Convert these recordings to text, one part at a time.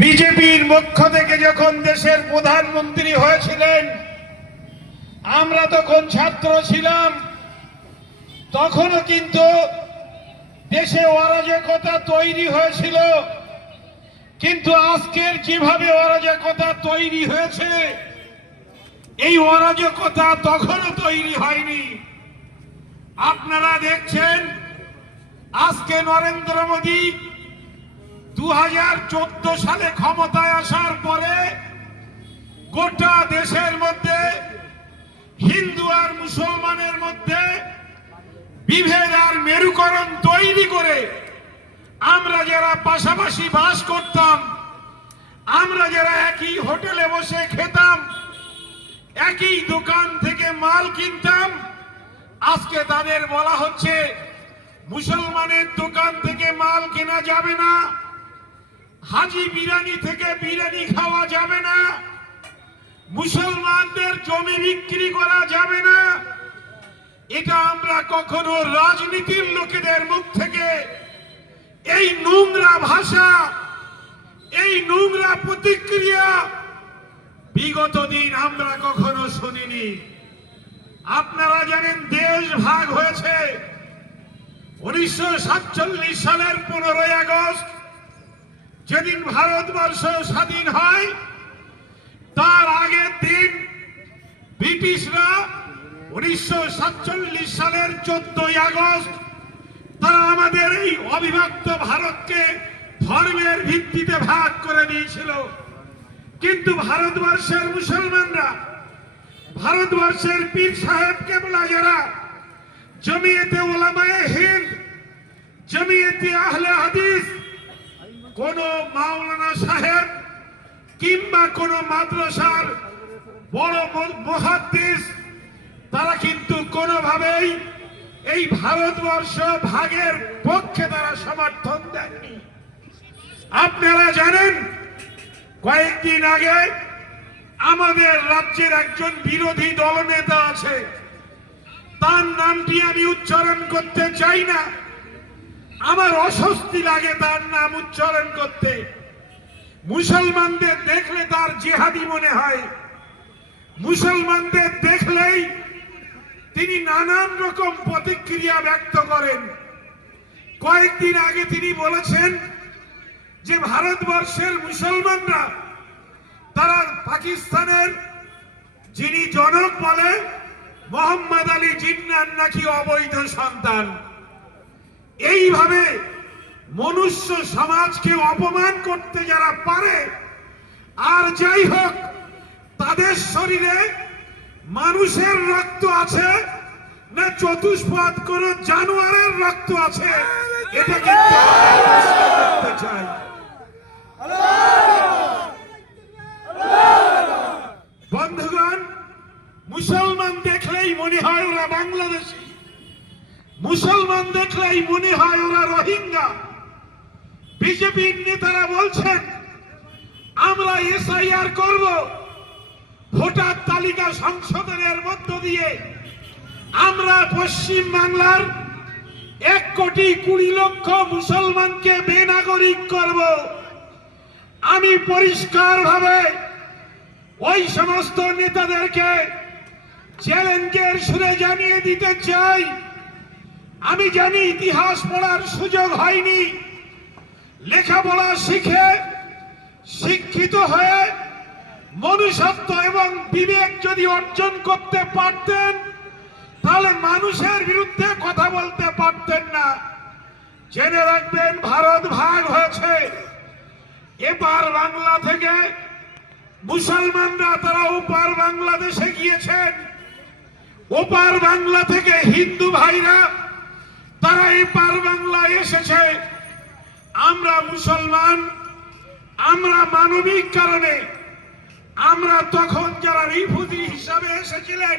বিজেপির পক্ষ থেকে যখন দেশের প্রধানমন্ত্রী হয়েছিলেন, আমরা তখন ছাত্র ছিলাম, তখনও কিন্তু দেশে অরাজকতা তৈরি হয়েছিল। কিন্তু আজকের যেভাবে অরাজকতা তৈরি হয়েছে, এই অরাজকতা তখনও তৈরি হয়নি। আপনারা দেখছেন, আজকে নরেন্দ্র মোদী দু হাজার চোদ্দ সালে ক্ষমতায় আসার পরে গোটা দেশের মধ্যে, হিন্দু আর মুসলমানের মধ্যে বিভেদ আর মেরুকরণ তৈরি করে আমরা যারা পাশাপাশি বাস করতাম, আমরা যারা একই হোটেলে বসে খেতাম, একই দোকান থেকে মাল কিনতাম, আজকে তাদের বলা হচ্ছে, মুসলমানের দোকান থেকে মাল কেনা যাবে না। হাজি বিরিয়ানি থেকে বিরিয়ানি খাওয়া যাবে না। মুসলমানদের জমি বিক্রি করা যাবে না। এটা আমরা কখনো রাজনীতির লোকেদের মুখ থেকে এই নোংরা ভাষা, এই নোংরা প্রতিক্রিয়া বিগত দিন আমরা কখনো শুনিনি। আপনারা জানেন দেশ ভাগ হয়েছে। উনিশশো সাতচল্লিশ সালের পনেরোই আগস্ট যেদিন ভারতবর্ষ স্বাধীন হয়, তার আগের দিন ব্রিটিশরা উনিশশো সাতচল্লিশ সালের চোদ্দই আগস্ট তারা আমাদের এই অবিভক্ত ভারতকে ধর্মের ভিত্তিতে ভাগ করে দিয়েছিল কিন্তু ভারতবর্ষের মুসলমানরা, ভারতবর্ষের পীর সাহেব কেবলা যারা, জমিয়েতে ওলামায়ে হিন্দ, জমিয়েতে আহলে হাদিস কোন মাওলানা সাহেব কিংবা কোন মাদ্রাসার বড় মহাদ্দিস, তারা কিন্তু কোনোভাবেই এই ভারতবর্ষ ভাগের পক্ষে তারা সমর্থন দেননি। আপনারা জানেন, কয়েকদিন আগে আমাদের রাজ্যের একজন বিরোধী দলনেতা আছে। তার নামটি আমি উচ্চারণ করতে চাই না। আমার অস্বস্তি লাগে তার নাম উচ্চারণ করতে। মুসলমানদের দেখলে তার জেহাদি মনে হয়। মুসলমানদের দেখলেই তিনি নানান রকম প্রতিক্রিয়া ব্যক্ত করেন। কয়েকদিন আগে তিনি বলেছেন যে ভারতবর্ষের মুসলমানরা তারা পাকিস্তানের, যিনি জনক বলে মোহাম্মদ আলী জিন্নার নাকি অবৈধ সন্তান। এইভাবে মনুষ্য সমাজকে অপমান করতে যারা পারে আর যাই হোক তাদের শরীরে মানুষের রক্ত আছে না চতুষ্পদ কোন জানোয়ারের রক্ত আছে এটা কিন্তু চাই বন্ধুগণ মুসলমান দেখলেই মনে হয় ওরা বাংলাদেশি মুসলমান দেখলেই মনে হয় ওরা রোহিঙ্গা। বিজেপির নেতারা বলছেন, আমরা এসআইআর করব। ভোটার তালিকা সংশোধনের মধ্য দিয়ে আমরা পশ্চিম বাংলার এক কোটি কুড়ি লক্ষ মুসলমানকে বেনাগরিক করব। আমি পরিষ্কার ভাবে ওই সমস্ত নেতাদেরকে চ্যালেঞ্জের সুরে জানিয়ে দিতে চাই। আমি জানি ইতিহাস পড়ার সুযোগ হয়নি। লেখাপড়া শিখে শিক্ষিত হয়ে মনুষ্যত্ব এবং বিবেক যদি অর্জন করতে পারতেন, তাহলে মানুষের বিরুদ্ধে কথা বলতে পারতেন না। জেনে রাখবেন, ভারত ভাগ হয়েছে। এবার বাংলা থেকে মুসলমানরা তারা ওপার বাংলাদেশে গিয়েছেন। ওপার বাংলা থেকে হিন্দু ভাইরা তারা এপার বাংলায় এসেছে। আমরা মুসলমান, আমরা মানবিক কারণে, আমরা তখন যারা রিফুজি হিসাবে এসেছিলেন,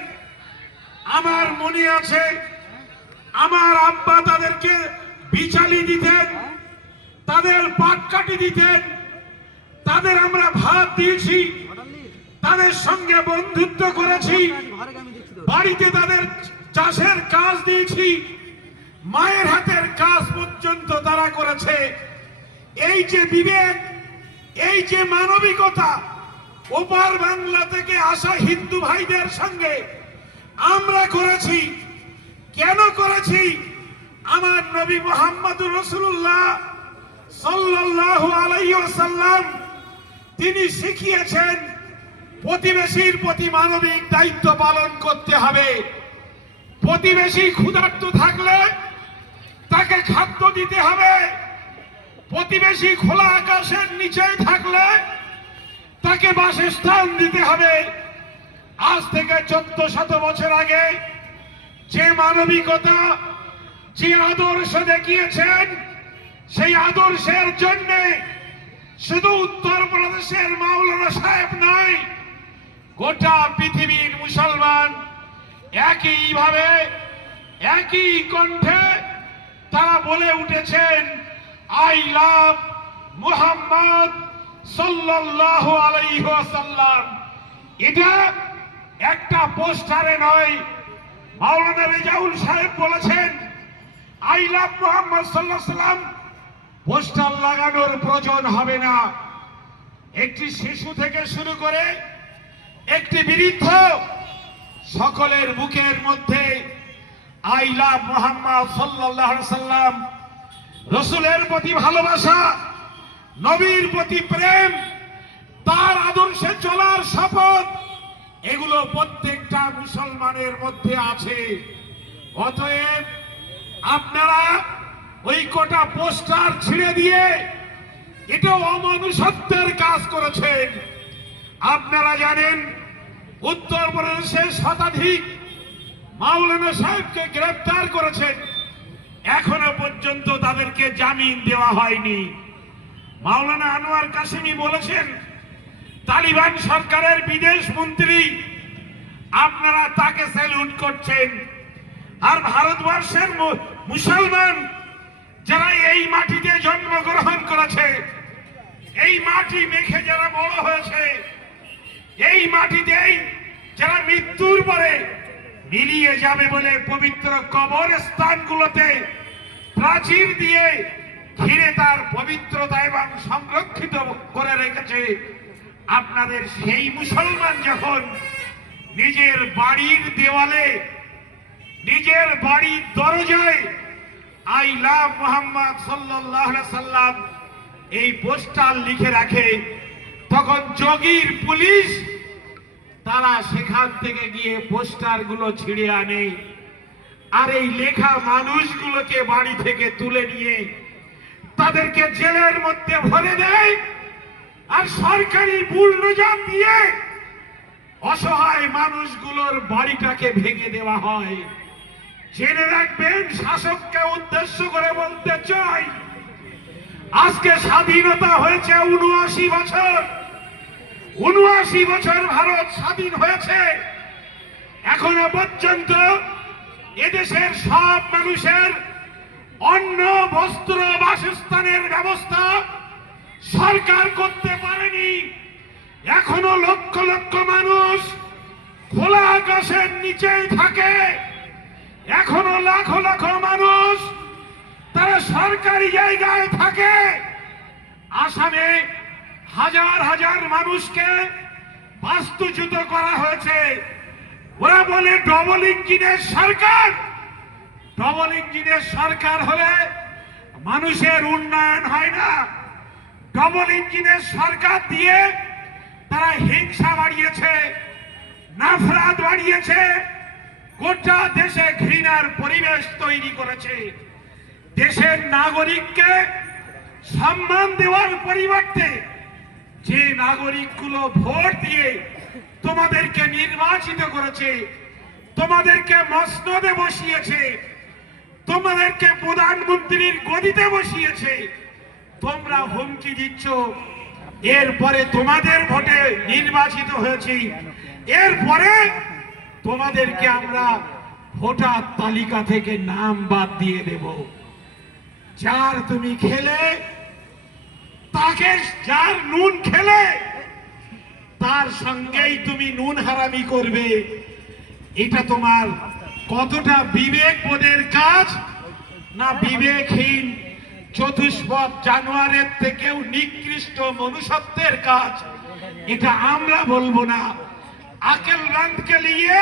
আমার মনে আছে, আমার আব্বা তাদেরকে বিচালি দিতেন, তাদের পাট কাটি দিতেন, তাদের আমরা ভাত দিয়েছি, তাদের সঙ্গে বন্ধুত্ব করেছি, বাড়িতে তাদের চাষের কাজ দিয়েছি মায়ের হাতের কাজ পর্যন্ত তারা করেছে। এই যে বিবেক, এই যে মানবিকতা, ওপার বাংলা থেকে আসা হিন্দু ভাইদের সঙ্গে আমরা করেছি। কেন করেছি? আমার নবী মোহাম্মদ রসুল্লাহ সাল্লাল্লাহু আলাইহি ওয়াসাল্লাম, তিনি শিখিয়েছেন প্রতিবেশীর প্রতি মানবিক দায়িত্ব পালন করতে হবে। প্রতিবেশী ক্ষুধার্ত থাকলে তাকে খাদ্য দিতে হবে। প্রতিবেশী খোলা আকাশের নিচে থাকলে তাকে বাসস্থান দিতে হবে। আজ থেকে চোদ্দ শত বছর আগে যে মানবিকতা, যে আদর্শ দেখিয়েছেন, সেই আদর্শের জন্য শুধু উত্তর প্রদেশের মাওলানা সাহেব নয় গোটা পৃথিবীর মুসলমান একইভাবে, একই কণ্ঠে তারা বলে উঠেছেন, আই লাভ মুহাম্মদ সাল্লাল্লাহু আলাইহি ওয়াসাল্লাম। এটা একটা পোস্টারে নয়, মাওলানা রেজাউল সাহেব বলেছেন, আই লাভ মুহাম্মদ আলাইহি সাল্লাম পোস্টার লাগানোর প্রয়োজন হবে না। একটি শিশু থেকে শুরু করে একটি বৃদ্ধ সকলের বুকের মধ্যে আই লাভ মোহাম্মদ আলাইহি সাল্লাম, রসুলের প্রতি ভালোবাসা, নবীর প্রতি প্রেম, তার আদর্শে চলার শপথ, এগুলো প্রত্যেকটা মুসলমানের মধ্যে আছে। অতএব আপনারা ওই কোটা পোস্টার ছিঁড়ে দিয়ে এটা অমানুষত্বের কাজ করেছেন। আপনারা জানেন উত্তরপ্রদেশের শতাধিক মাওলানা সাহেবকে গ্রেফতার করেছেন। এখনও পর্যন্ত তাদেরকে জামিন দেওয়া হয়নি। মাওলানা আনোয়ার কাসিমি বলেছেন, তালিবান সরকারের বিদেশ মন্ত্রী, আপনারা তাকে স্যালুট করছেন। আর ভারতবর্ষের মুসলমান যারা এই মাটিতে জন্মগ্রহণ করেছে, এই মাটি মেখে যারা বড় হয়েছে, এই মাটিতেই যারা মৃত্যুর পরে মিলিয়ে যাবে বলে পবিত্র কবর স্থানগুলোতে প্রাচীর দিয়ে ঘিরে তার পবিত্রতা এবং সংরক্ষিত করে রেখেছে। আপনাদের সেই মুসলমান যখন নিজের বাড়ির দেওয়ালে, নিজের বাড়ির দরজায় আই লাভ মোহাম্মদ সাল্লাম এই পোস্টার লিখে রাখে, তখন যোগীর পুলিশ তারা সেখান থেকে গিয়ে পোস্টারগুলো ছিঁড়ে আনে। আর এই লেখা মানুষগুলোকে বাড়ি থেকে তুলে নিয়ে তাদেরকে জেলের মধ্যে ভরে দেয় আর সরকারি বুলডোজার দিয়ে অসহায় মানুষগুলোর বাড়িটাকে ভেঙে দেওয়া হয়। জেনে রাখবেন, শাসককে উদ্দেশ্য করে বলতে চাই, আজকে স্বাধীনতা হয়েছে উনআশি বছর। উনআশি বছর ভারত স্বাধীন হয়েছে। এখনও পর্যন্ত এদেশের সব মানুষের অন্ন, বস্ত্র, বাসস্থানের ব্যবস্থা সরকার করতে পারেনি। এখনও লক্ষ লক্ষ মানুষ খোলা আকাশের নিচেই থাকে। এখনও লাখ লাখ মানুষ তারা সরকারি জায়গায় থাকে। আসামে হাজার হাজার মানুষকে বাস্তুচ্যুত করা হয়েছে। ওরা বলে ডবল ইঞ্জিনের সরকার। ডবল ইঞ্জিনের সরকার হলে মানুষের উন্নয়ন হয় না। ডবল ইঞ্জিনের সরকার দিয়ে তারা হিংসা বাড়িয়েছে, নাফরাত বাড়িয়েছে, গোটা দেশে ঘৃণার পরিবেশ তৈরি করেছে। দেশের নাগরিককে সম্মান দেওয়ার পরিবর্তে যে নাগরিকগুলো ভোট দিয়ে তোমাদেরকে নির্বাচিত করেছে, তোমাদেরকে মসনদে বসিয়েছে, তোমাদেরকে প্রধানমন্ত্রীর গদিতে বসিয়েছে, তোমরা হুমকি দিচ্ছ। এরপরে তোমাদের ভোটে নির্বাচিত হয়েছি। এরপরে তোমাদেরকে আমরা ভোটার তালিকা থেকে নাম বাদ দিয়ে দেব। যার তুমি খেলে তাকে যার নুন খেলে, তার সঙ্গেই তুমি নুন হারামি করবে। এটা তোমার কতটা বিবেক বোধের কাজ? না, বিবেকহীন, চতুষ্পদ জানোয়ারের থেকেও নিকৃষ্ট মনুষ্যত্বের কাজ। এটা আমরা বলব না। আকেল রান্তকে নিয়ে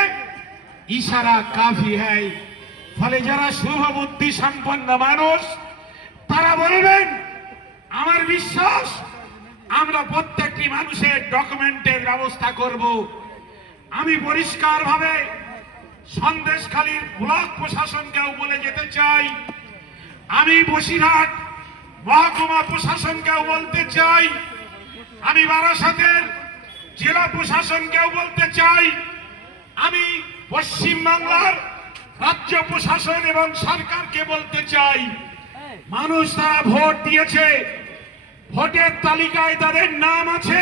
ইশারা কাফি হয়। ফলে যারা শুভ বুদ্ধি সম্পন্ন মানুষ, তারা বলবেন আমার বিশ্বাস, আমরা প্রত্যেকটি মানুষের ডকুমেন্টের ব্যবস্থা করব। আমি পরিষ্কারভাবে সন্দেশখালীর ব্লক প্রশাসনকেও বলে যেতে চাই। আমি বসিরহাট মহকুমা প্রশাসনকেও বলতে চাই। আমি বারাসাতের জেলা প্রশাসনকেও বলতে চাই। আমি পশ্চিম বাংলার রাজ্য প্রশাসন এবং সরকারকে বলতে চাই। মানুষ তারা ভোট দিয়েছে। ভোটের তালিকায় তাদের নাম আছে।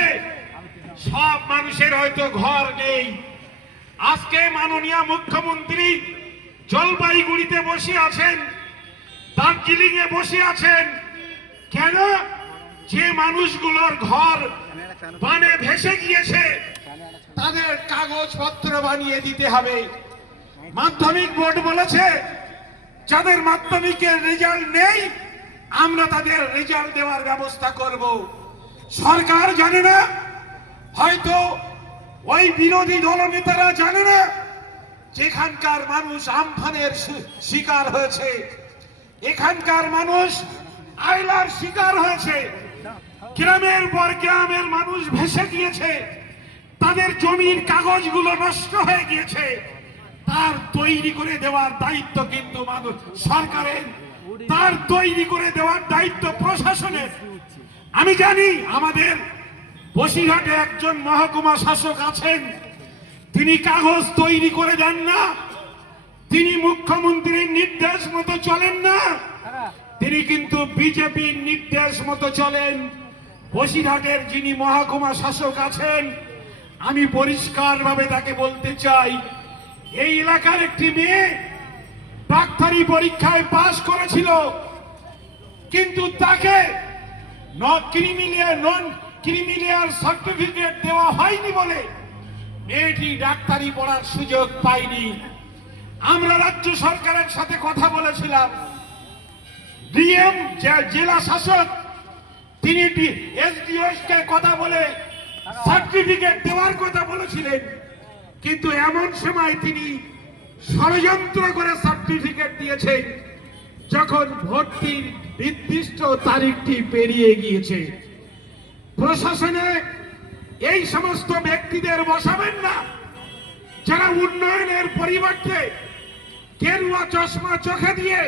সব মানুষের হয়তো ঘর নেই। আজকে মাননীয় মুখ্যমন্ত্রী জলপাইগুড়িতে বসে আছেন দার্জিলিং এ বসে আছেন। কেন? যে মানুষগুলোর ঘর বানে ভেসে গিয়েছে, তাদের কাগজপত্র বানিয়ে দিতে হবে। মাধ্যমিক বোর্ড বলেছে, যাদের মাধ্যমিকের রেজাল্ট নেই আমরা তাদের রেজাল্ট দেওয়ার ব্যবস্থা করব। সরকার জানে না, হয়তো ওই বিরোধী দলনেতারা জানে না যেখানকার মানুষ আমফানের শিকার হয়েছে। এখানকার মানুষ আইলার শিকার হয়েছে। গ্রামের পর গ্রামের মানুষ ভেসে গিয়েছে। তাদের জমির কাগজগুলো নষ্ট হয়ে গিয়েছে। তার তৈরি করে দেওয়ার দায়িত্ব কিন্তু মানুষ, সরকারের তার তৈরি করে দেওয়ার দায়িত্ব প্রশাসনের। আমি জানি আমাদের বসিরহাটে একজন মহকুমা শাসক আছেন। তিনি কাগজ তৈরি করে দেন না। তিনি মুখ্যমন্ত্রীর নির্দেশ মতো চলেন না। তিনি কিন্তু বিজেপির নির্দেশ মতো চলেন। বসিরহাটের যিনি মহকুমা শাসক আছেন, আমি পরিষ্কারভাবে তাকে বলতে চাই, এই এলাকার একটি মেয়ে ডাক্তারি পরীক্ষায় পাশ করেছিল। কিন্তু তাকে ক্রিমিলিয়ার নন ক্রিমিলিয়ার সার্টিফিকেট দেওয়া হয়নি বলে মেয়েটি ডাক্তারি পড়ার সুযোগ পায়নি। আমরা রাজ্য সরকারের সাথে কথা বলেছিলাম। ডিএম জেলা শাসক, তিনি এসডিওস কে কথা বলে সার্টিফিকেট দেওয়ার কথা বলেছিলেন। কিন্তু এমন সময় তিনি ষড়যন্ত্র করে সার্টিফিকেট দিয়েছে। যখন ভর্তির নির্দিষ্ট তারিখটি পেরিয়ে গিয়েছে, প্রশাসনে এই সমস্ত ব্যক্তিদের বসাবেন না। যারা উন্নয়নের পরিবর্তে কেরুয়া চশমা চোখে দিয়ে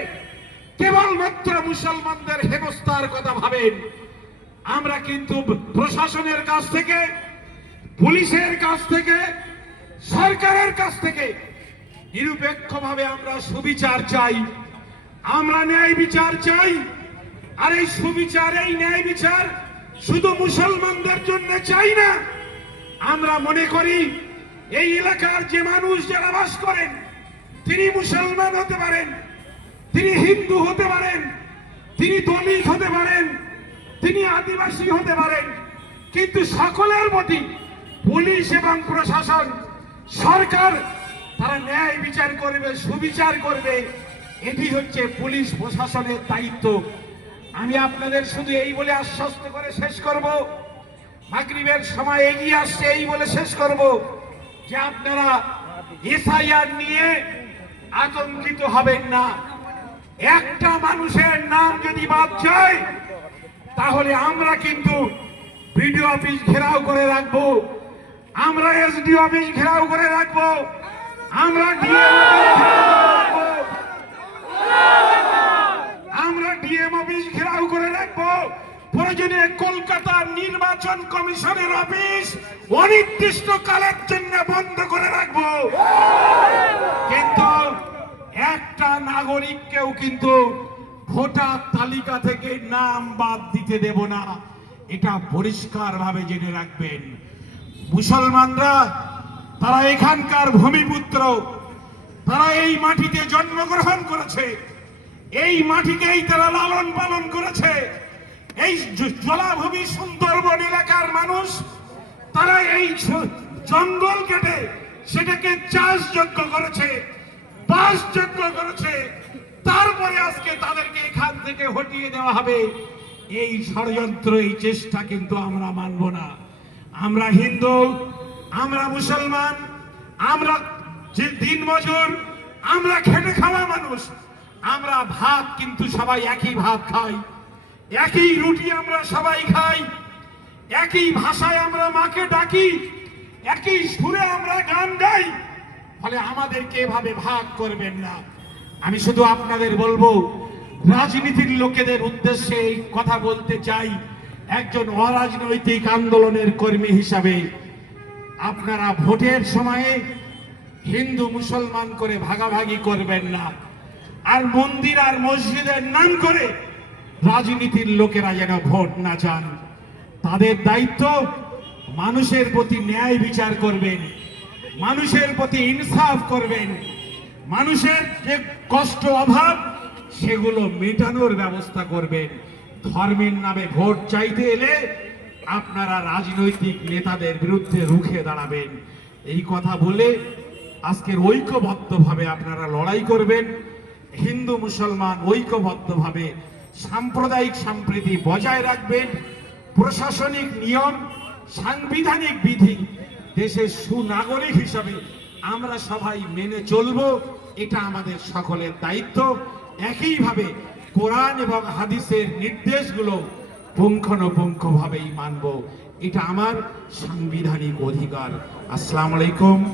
কেবলমাত্র মুসলমানদের হেনস্থার কথা ভাবেন, আমরা কিন্তু প্রশাসনের কাছ থেকে, পুলিশের কাছ থেকে, সরকারের কাছ থেকে নিরপেক্ষভাবে আমরা সুবিচার চাই। আমরা ন্যায় বিচার চাই। আর এই সুবিচার, এই ন্যায় বিচার শুধু মুসলমানদের জন্য চাই না। আমরা মনে করি, এই এলাকার যে মানুষ যারা বাস করেন, তিনি মুসলমান হতে পারেন, তিনি হিন্দু হতে পারেন, তিনি দলিত হতে পারেন, তিনি আদিবাসী হতে পারেন। কিন্তু সকলের প্রতি পুলিশ এবং প্রশাসন, সরকার তারা ন্যায় বিচার করবে, সুবিচার করবে। এটি হচ্ছে পুলিশ প্রশাসনের দায়িত্ব। আমি আপনাদের শুধু এই বলে আশ্বস্ত করে শেষ করব। মাগরিবের সময় এগিয়ে আসছে এই বলে শেষ করব যে আপনারা এসআইআর নিয়ে আতঙ্কিত হবেন না। একটা মানুষের নাম যদি বাদ যায়, তাহলে আমরা কিন্তু বিডিও অফিস ঘেরাও করে রাখব। আমরা এসডি অফিস ঘেরাও করে রাখব। আমরা ডিএম অফিস ঘেরাও করে রাখব প্রয়োজনে নির্বাচন কমিশনের অফিস অনির্দিষ্ট কালের জন্য বন্ধ করে রাখব। কিন্তু একটা নাগরিককেও কিন্তু ভোটার তালিকা থেকে নাম বাদ দিতে দেব না। এটা পরিষ্কার ভাবে জেনে রাখবেন। মুসলমানরা তারা এখানকার ভূমিপুত্র, তারা এই মাটিতে জন্মগ্রহণ করেছে। এই মাটিকেই তারা লালন পালন করেছে। এই জলাভূমি সুন্দরবন এলাকার মানুষ, তারা এই জঙ্গল কেটে সেটাকে চাষযোগ্য করেছে, বাসযোগ্য করেছে। তারপরে আজকে তাদেরকে এখান থেকে হটিয়ে দেওয়া হবে। এই ষড়যন্ত্র, এই চেষ্টা কিন্তু আমরা মানব না। আমরা হিন্দু আমরা মুসলমান, আমরা যে দিন মজুর, আমরা খেটে খাওয়া মানুষ, আমরা ভাত কিন্তু সবাই একই ভাত খাই। একই রুটি আমরা সবাই খাই, একই ভাষায় আমরা মাকে ডাকি, একই সুরে আমরা গান গাই। ফলে আমাদেরকে এভাবে ভাগ করবেন না। আমি শুধু আপনাদের বলব, রাজনীতির লোকেদের উদ্দেশ্যে এই কথা বলতে চাই, একজন অরাজনৈতিক আন্দোলনের কর্মী হিসাবে। আপনারা ভোটের সময়ে হিন্দু মুসলমান করে ভাগাভাগি করবেন না। আর মন্দির আর মসজিদের নাম করে রাজনীতির লোকেরা যেন ভোট না চান। তাদের দায়িত্ব মানুষের প্রতি ন্যায় বিচার করবেন, মানুষের প্রতি ইনসাফ করবেন, মানুষের যে কষ্ট অভাব, সেগুলো মেটানোর ব্যবস্থা করবেন। ধর্মের নামে ভোট চাইতে এলে আপনারা রাজনৈতিক নেতাদের বিরুদ্ধে রুখে দাঁড়াবেন। এই কথা বলে আজকের ঐক্যবদ্ধভাবে আপনারা লড়াই করবেন। হিন্দু, মুসলমান ঐক্যবদ্ধভাবে সাম্প্রদায়িক সম্প্রীতি বজায় রাখবেন। প্রশাসনিক নিয়ম, সাংবিধানিক বিধি দেশের সুনাগরিক হিসাবে আমরা সবাই মেনে চলব। এটা আমাদের সকলের দায়িত্ব। একইভাবে কোরআন এবং হাদিসের নির্দেশগুলো পুঙ্খানুপুঙ্খভাবেই মানব। এটা আমার সাংবিধানিক অধিকার। আসসালামু আলাইকুম।